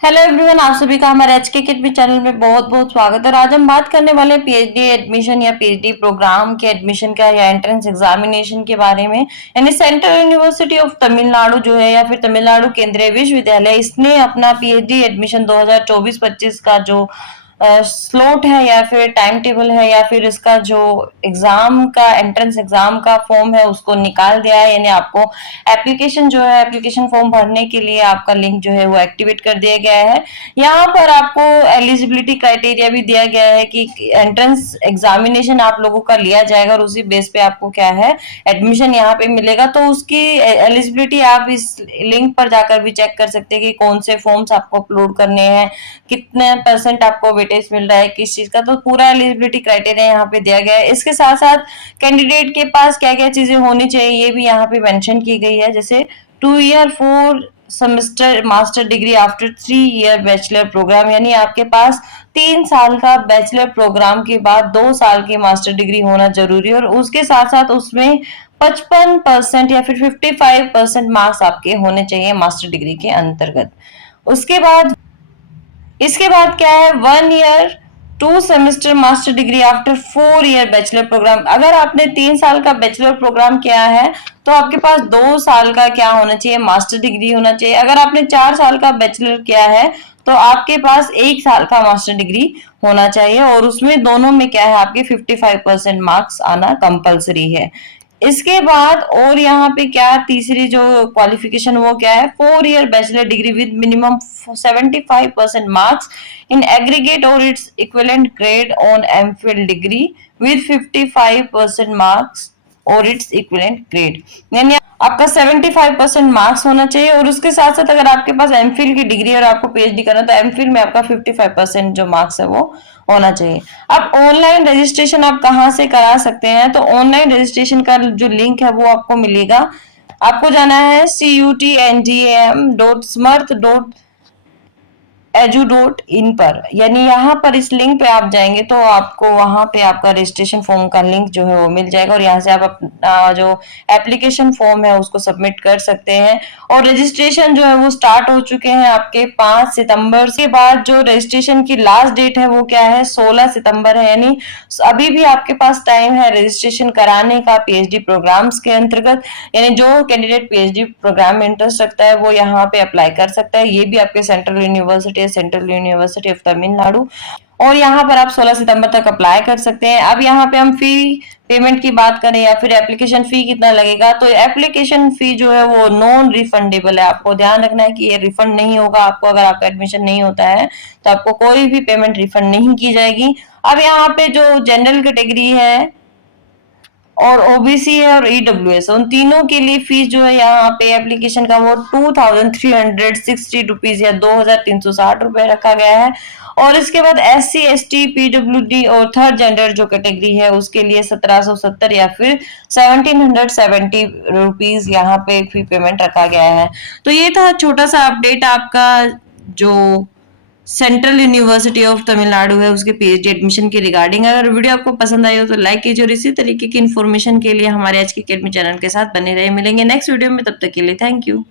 Hello everyone, आप सभी का हमारे एचके किडमी चैनल में बहुत बहुत स्वागत है। और आज हम बात करने वाले हैं पीएचडी एडमिशन या पीएचडी प्रोग्राम के एडमिशन का या एंट्रेंस एग्जामिनेशन के बारे में। यानी सेंट्रल यूनिवर्सिटी ऑफ तमिलनाडु जो है या फिर तमिलनाडु केंद्रीय विश्वविद्यालय, इसने अपना पीएचडी एडमिशन 2024-25 का जो स्लॉट है या फिर टाइम टेबल है या फिर इसका जो एग्जाम का एंट्रेंस एग्जाम का फॉर्म है उसको निकाल दिया है। यानी आपको एप्लीकेशन जो है, एप्लीकेशन फॉर्म भरने के लिए आपका लिंक जो है वो एक्टिवेट कर दिया गया है। यहाँ पर आपको एलिजिबिलिटी क्राइटेरिया भी दिया गया है कि एंट्रेंस एग्जामिनेशन आप लोगों का लिया जाएगा और उसी बेस पे आपको क्या है एडमिशन यहाँ पे मिलेगा। तो उसकी एलिजिबिलिटी आप इस लिंक पर जाकर भी चेक कर सकते हैं कि कौन से फॉर्म्स आपको अपलोड करने हैं, कितने परसेंट आपको वेटेज मिल रहा है किस चीज का। तो पूरा एलिजिबिलिटी क्राइटेरिया यहाँ पे दिया गया है। इसके साथ साथ कैंडिडेट के पास क्या क्या चीजें होनी चाहिए ये भी यहाँ पे मेंशन की गई है, जैसे 2 year 4 semester master degree after 3 year bachelor programme. यानी आपके पास 3 साल का बैचलर प्रोग्राम के बाद 2 साल की मास्टर डिग्री होना जरूरी है। और उसके साथ साथ उसमें 55% या फिर 55% मार्क्स आपके होने चाहिए मास्टर डिग्री के अंतर्गत। उसके बाद इसके बाद क्या है, 1 year 2 semester master degree after 4 year bachelor programme. अगर आपने 3 साल का बैचलर प्रोग्राम किया है तो आपके पास 2 साल का क्या होना चाहिए, मास्टर डिग्री होना चाहिए। अगर आपने 4 साल का बैचलर किया है तो आपके पास 1 साल का मास्टर डिग्री होना चाहिए और उसमें दोनों में क्या है आपके 55% मार्क्स आना कंपलसरी है। इसके बाद और यहाँ पे क्या तीसरी जो क्वालिफिकेशन वो क्या है, 4 year bachelor degree with minimum 75% marks in aggregate और it's equivalent grade on MPhil degree with 55% marks और इट्स इक्विवेलेंट ग्रेड। यानी आपका 75% मार्क्स होना चाहिए और उसके साथ साथ अगर आपके पास एमफिल की डिग्री और आपको पीएचडी करना तो एमफिल में आपका 55% जो मार्क्स है वो होना चाहिए। अब ऑनलाइन रजिस्ट्रेशन आप कहाँ से करा सकते हैं, तो ऑनलाइन रजिस्ट्रेशन का जो लिंक है वो आपको मिलेगा। आपको जाना है cutndam.smart.edu.in पर। यानी यहाँ पर इस लिंक पे आप जाएंगे तो आपको वहां पे आपका रजिस्ट्रेशन फॉर्म का लिंक जो है वो मिल जाएगा और यहाँ से आप अपना जो एप्लीकेशन फॉर्म है उसको सबमिट कर सकते हैं। और रजिस्ट्रेशन जो है वो स्टार्ट हो चुके हैं आपके 5 सितंबर के बाद। जो रजिस्ट्रेशन की लास्ट डेट है वो क्या है, 16 सितंबर है। यानी अभी भी आपके पास टाइम है रजिस्ट्रेशन कराने का पीएचडी प्रोग्राम्स के अंतर्गत। यानी जो कैंडिडेट पीएचडी प्रोग्राम में इंटरेस्ट रखता है वो यहाँ पे अप्लाई कर सकता है। ये भी आपके सेंट्रल यूनिवर्सिटी ऑफ तमिलनाडु। और यहाँ पर आप 16 सितंबर तक अप्लाई कर सकते हैं। अब यहाँ पे हम फी पेमेंट की बात करें या फिर एप्लीकेशन फी कितना लगेगा, तो एप्लीकेशन फी जो है वो नॉन रिफंडेबल है। आपको ध्यान रखना है कि ये रिफंड नहीं होगा आपको। अगर आपका एडमिशन नहीं होता है तो आपको कोई भी पेमेंट रिफंड नहीं की जाएगी। अब यहाँ पे जो जनरल कैटेगरी है और ओबीसी है और ईडब्ल्यूएस, उन तीनों के लिए फीस जो है यहाँ पे एप्लीकेशन का वो 2360 रुपीज या 2360 रुपए रखा गया है। और इसके बाद SC ST PWD और थर्ड जेंडर जो कैटेगरी है उसके लिए 1770 या फिर 1770 रुपीज यहाँ पे फी पेमेंट रखा गया है। तो ये था छोटा सा अपडेट आपका जो सेंट्रल यूनिवर्सिटी ऑफ तमिलनाडु है उसके पीएचडी एडमिशन की रिगार्डिंग। अगर वीडियो आपको पसंद आई हो तो लाइक कीजिए और इसी तरीके की इन्फॉर्मेशन के लिए हमारे एचके अकेडमी चैनल के साथ बने रहे। मिलेंगे नेक्स्ट वीडियो में, तब तक के लिए थैंक यू।